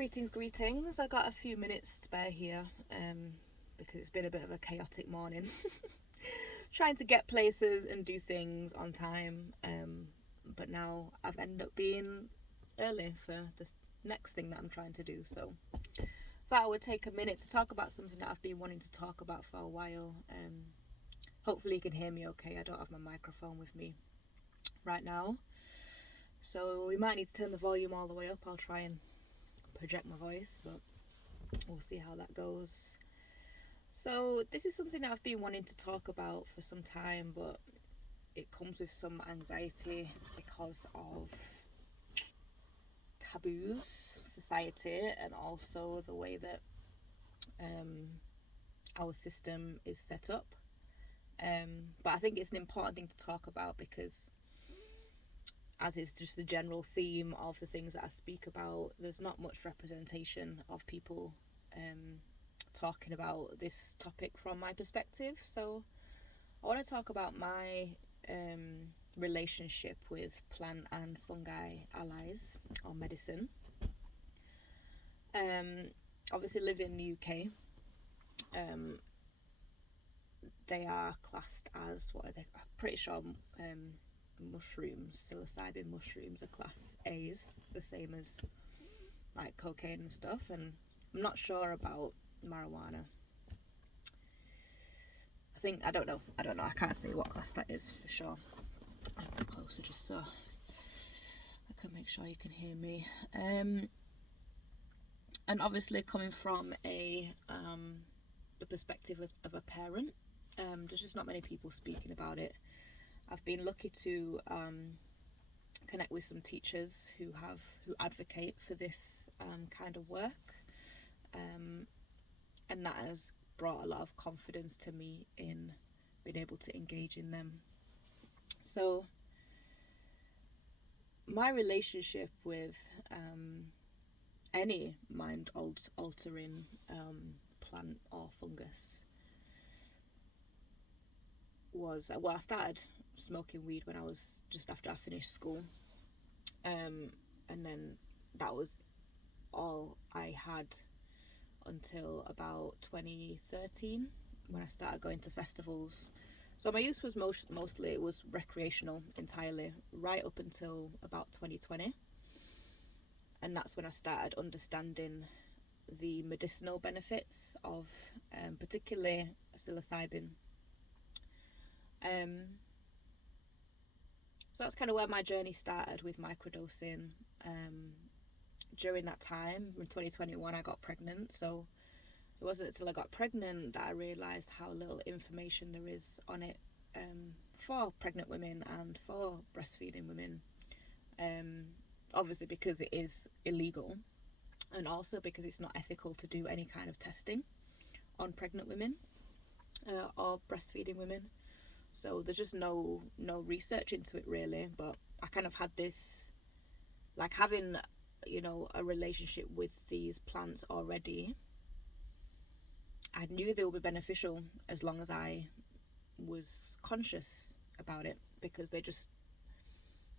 Greetings. I got a few minutes spare here because it's been a bit of a chaotic morning. Trying to get places and do things on time, but now I've ended up being early for the next thing that I'm trying to do. So thought I would take a minute to talk about something that I've been wanting to talk about for a while. Hopefully you can hear me okay. I don't have my microphone with me right now, so we might need to turn the volume all the way up. I'll try and project my voice, but we'll see how that goes. So this is something that I've been wanting to talk about for some time, but it comes with some anxiety because of taboos, society, and also the way that our system is set up. But I think it's an important thing to talk about because, as is just the general theme of the things that I speak about, there's not much representation of people talking about this topic from my perspective. So I want to talk about my relationship with plant and fungi allies or medicine. Obviously live in the UK. They are classed as, what are they? I'm pretty sure mushrooms, psilocybin mushrooms, are class A's, the same as like cocaine and stuff. And I'm not sure about marijuana. I don't know. I can't say what class that is for sure. I'll get closer just so I can make sure you can hear me. And obviously coming from the perspective of a parent, there's just not many people speaking about it. I've been lucky to connect with some teachers who advocate for this kind of work, and that has brought a lot of confidence to me in being able to engage in them. So my relationship with any mind altering plant or fungus was, I started smoking weed when I was just after I finished school, and then that was all I had until about 2013 when I started going to festivals. So my use was mostly it was recreational entirely, right up until about 2020, and that's when I started understanding the medicinal benefits of particularly psilocybin. So that's kind of where my journey started with microdosing. During that time, in 2021, I got pregnant. So it wasn't until I got pregnant that I realised how little information there is on it for pregnant women and for breastfeeding women. Obviously because it is illegal, and also because it's not ethical to do any kind of testing on pregnant women or breastfeeding women. So there's just no research into it really. But I kind of had this, like, having, you know, a relationship with these plants already. I knew they would be beneficial as long as I was conscious about it, because they just,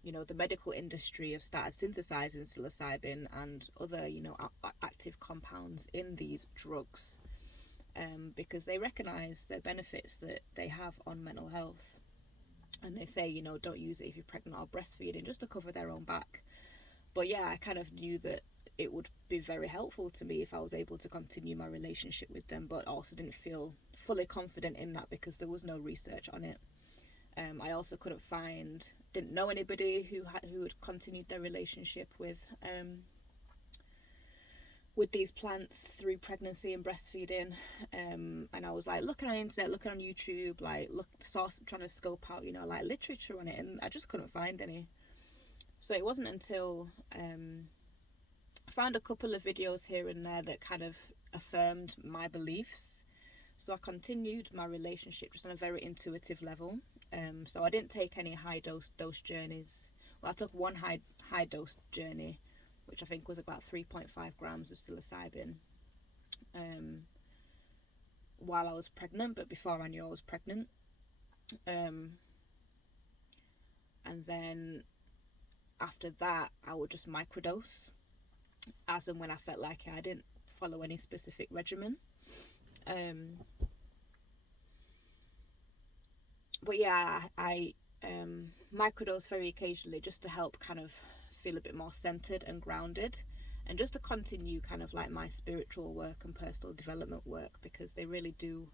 you know, the medical industry have started synthesizing psilocybin and other, you know, active compounds in these drugs, because they recognize the benefits that they have on mental health. And they say, you know, don't use it if you're pregnant or breastfeeding, just to cover their own back. But yeah, I kind of knew that it would be very helpful to me if I was able to continue my relationship with them, but also didn't feel fully confident in that because there was no research on it. I also didn't know anybody who had continued their relationship with these plants through pregnancy and breastfeeding. And I was like looking on the internet, looking on YouTube, trying to scope out, you know, like literature on it, and I just couldn't find any. So it wasn't until I found a couple of videos here and there that kind of affirmed my beliefs. So I continued my relationship just on a very intuitive level. So I didn't take any high dose journeys. Well, I took one high dose journey, which I think was about 3.5 grams of psilocybin, while I was pregnant, but before I knew I was pregnant. And then after that, I would just microdose. as and when I felt like it. I didn't follow any specific regimen. But yeah, I microdose very occasionally just to help kind of feel a bit more centered and grounded, and just to continue kind of like my spiritual work and personal development work, because they really do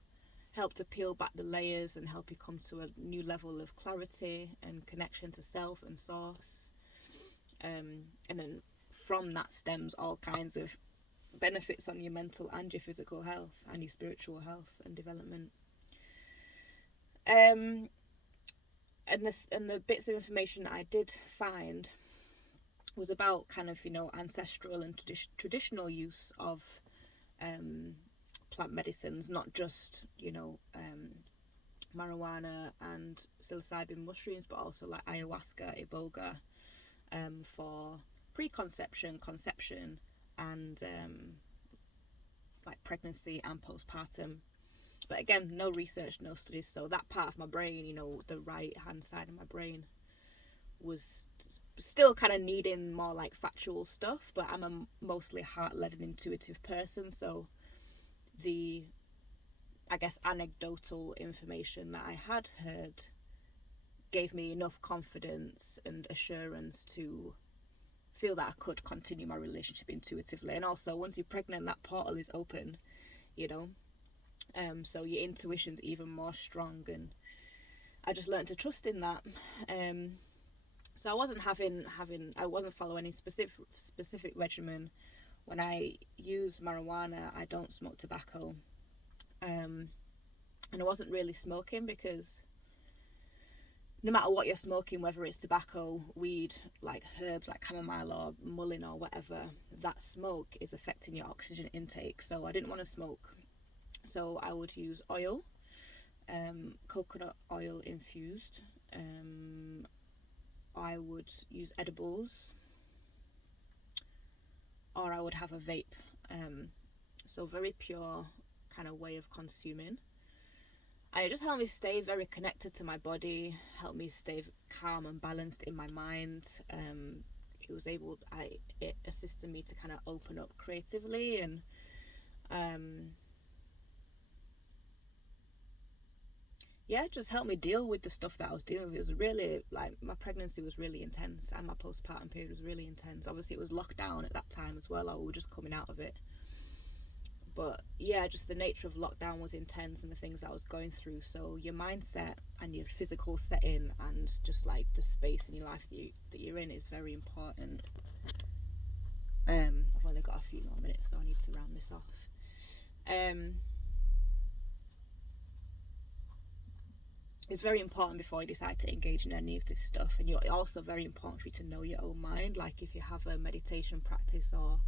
help to peel back the layers and help you come to a new level of clarity and connection to self and source. And then from that stems all kinds of benefits on your mental and your physical health and your spiritual health and development. And the bits of information that I did find was about kind of, you know, ancestral and traditional use of plant medicines, not just, you know, marijuana and psilocybin mushrooms, but also like ayahuasca, iboga, for preconception, conception, and like pregnancy and postpartum. But again, no research, no studies. So that part of my brain, you know, the right hand side of my brain, was still kind of needing more like factual stuff. But I'm a mostly heart-led and intuitive person, so the, I guess, anecdotal information that I had heard gave me enough confidence and assurance to feel that I could continue my relationship intuitively. And also, once you're pregnant, that portal is open, you know. So your intuition's even more strong, and I just learned to trust in that. So I wasn't I wasn't following any specific regimen. When I use marijuana, I don't smoke tobacco, and I wasn't really smoking, because no matter what you're smoking, whether it's tobacco, weed, like herbs like chamomile or mullein or whatever, that smoke is affecting your oxygen intake. So I didn't want to smoke. So I would use oil, coconut oil infused. I would use edibles, or I would have a vape. So very pure kind of way of consuming. And it just helped me stay very connected to my body, helped me stay calm and balanced in my mind. It assisted me to kind of open up creatively, and yeah, it just helped me deal with the stuff that I was dealing with. It was really, like, my pregnancy was really intense, and my postpartum period was really intense. Obviously, it was lockdown at that time as well, or we were just coming out of it. But yeah, just the nature of lockdown was intense, and the things I was going through. So your mindset and your physical setting, and just like the space in your life that you're in, is very important. I've only got a few more minutes, so I need to round this off. It's very important before you decide to engage in any of this stuff, and it's also very important for you to know your own mind. Like if you have a meditation practice or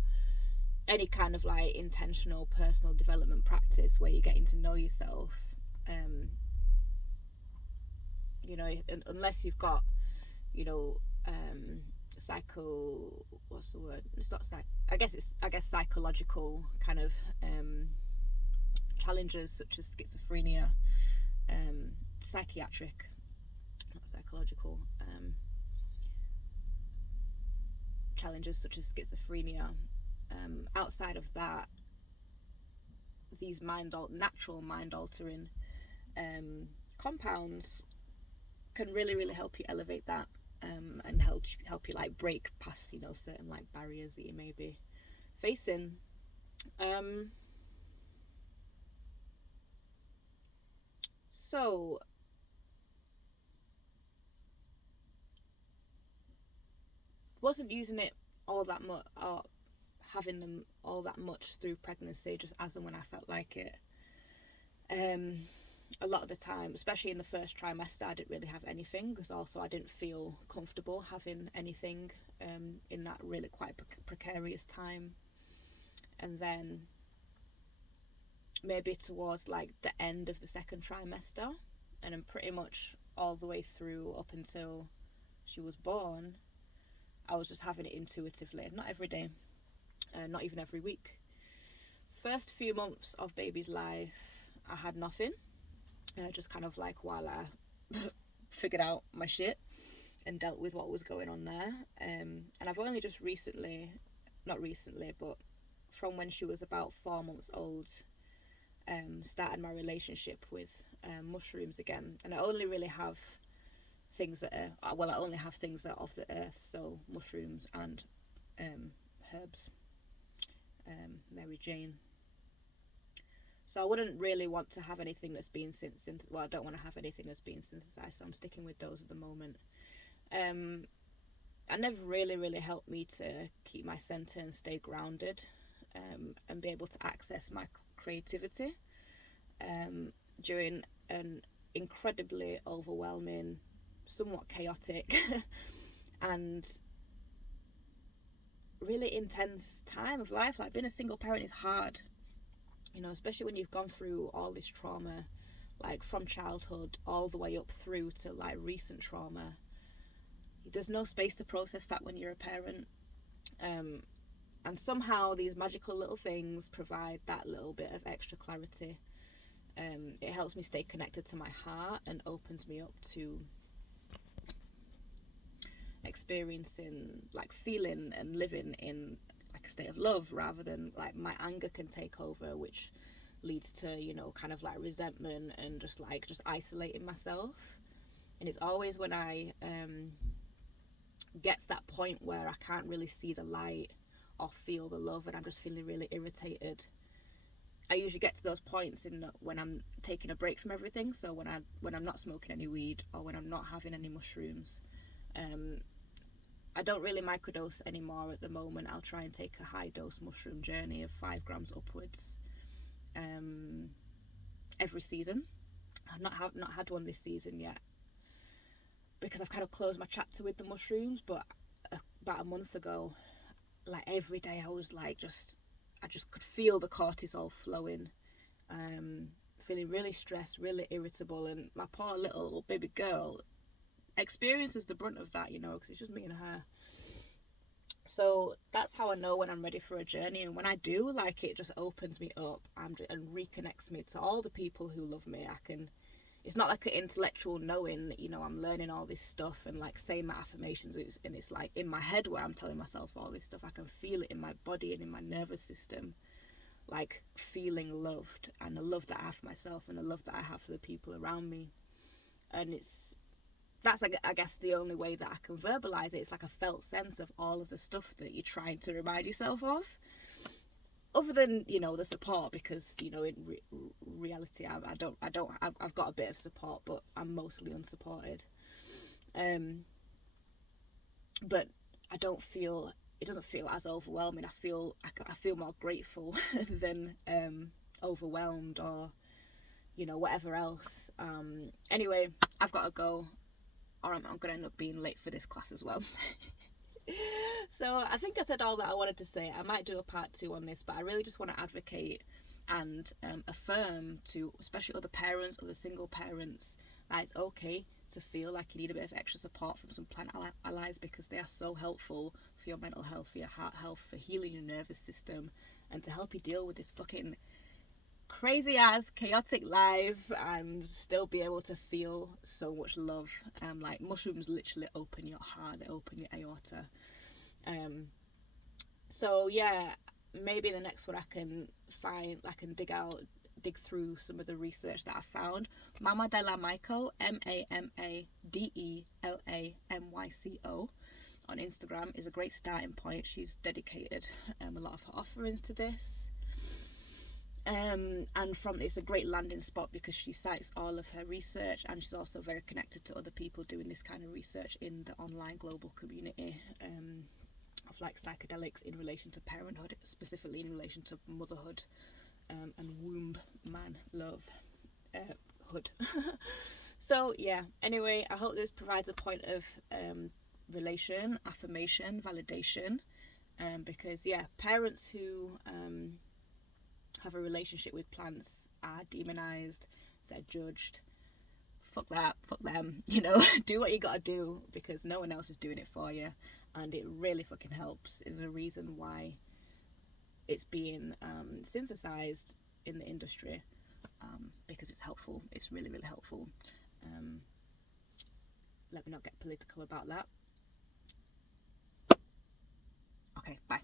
any kind of like intentional personal development practice where you're getting to know yourself, you know, unless you've got, you know, what's the word? It's not I guess psychological kind of challenges such as schizophrenia, psychiatric, not psychological, challenges such as schizophrenia. Outside of that, these natural mind altering compounds can really help you elevate that, and help you like break past, you know, certain like barriers that you may be facing. So wasn't using it all that much, or having them all that much through pregnancy, just as and when I felt like it. A lot of the time, especially in the first trimester, I didn't really have anything, because also I didn't feel comfortable having anything in that really quite precarious time. And then maybe towards like the end of the second trimester, and then pretty much all the way through up until she was born, I was just having it intuitively, not every day, not even every week. First few months of baby's life, I had nothing, just kind of like while I figured out my shit and dealt with what was going on there. And I've only just recently, not recently, but from when she was about 4 months old, started my relationship with mushrooms again. And I only really have things that are, well, I only have things that are of the earth, so mushrooms and herbs, Mary Jane. So I wouldn't really want to have anything that's been well, I don't want to have anything that's been synthesized, so I'm sticking with those at the moment. And they've really helped me to keep my center and stay grounded, and be able to access my creativity during an incredibly overwhelming, somewhat chaotic and really intense time of life. Like, being a single parent is hard, you know, especially when you've gone through all this trauma, like from childhood all the way up through to like recent trauma. There's no space to process that when you're a parent, and somehow these magical little things provide that little bit of extra clarity. It helps me stay connected to my heart and opens me up to experiencing, like, feeling and living in like a state of love, rather than like my anger can take over, which leads to, you know, kind of like resentment and just isolating myself. And it's always when I get to that point where I can't really see the light or feel the love, and I'm just feeling really irritated. I usually get to those points when I'm taking a break from everything. So when I'm not smoking any weed, or when I'm not having any mushrooms. I don't really microdose anymore at the moment. I'll try and take a high dose mushroom journey of 5 grams upwards every season. I've not had one this season yet, because I've kind of closed my chapter with the mushrooms. But about a month ago, like every day I was like, I just could feel the cortisol flowing, feeling really stressed, really irritable. And my poor little baby girl experiences the brunt of that, you know, because it's just me and her. So that's how I know when I'm ready for a journey. And when I do, like, it just opens me up and reconnects me to all the people who love me. It's not like an intellectual knowing, you know, I'm learning all this stuff and like saying my affirmations, and it's like in my head where I'm telling myself all this stuff. I can feel it in my body and in my nervous system, like feeling loved, and the love that I have for myself and the love that I have for the people around me. And that's like, I guess, the only way that I can verbalize it. It's like a felt sense of all of the stuff that you're trying to remind yourself of, other than, you know, the support, because, you know, in reality I've got a bit of support, but I'm mostly unsupported. But it doesn't feel as overwhelming. I feel more grateful than overwhelmed, or, you know, whatever else. Anyway, I've got to go, or I'm gonna end up being late for this class as well. So I think I said all that I wanted to say. I might do a part 2 on this, but I really just want to advocate and affirm to, especially other parents, other single parents, that it's okay to feel like you need a bit of extra support from some plant allies, because they are so helpful for your mental health, for your heart health, for healing your nervous system, and to help you deal with this fucking crazy ass chaotic life and still be able to feel so much love. Like, mushrooms literally open your heart, they open your aorta. So yeah, maybe the next one I can dig through some of the research that I found. Mama Della Myco, MAMADELAMYCO on Instagram is a great starting point. She's dedicated a lot of her offerings to this. And it's a great landing spot because she cites all of her research, and she's also very connected to other people doing this kind of research in the online global community of like psychedelics in relation to parenthood, specifically in relation to motherhood and womb man love hood. So yeah, anyway, I hope this provides a point of relation, affirmation, validation, because yeah, parents who have a relationship with plants are demonized, they're judged. Fuck that, fuck them, you know. Do what you gotta do, because no one else is doing it for you, and it really fucking helps. Is a reason why it's being synthesized in the industry, because it's helpful. It's really helpful. Let me not get political about that. Okay. Okay, bye.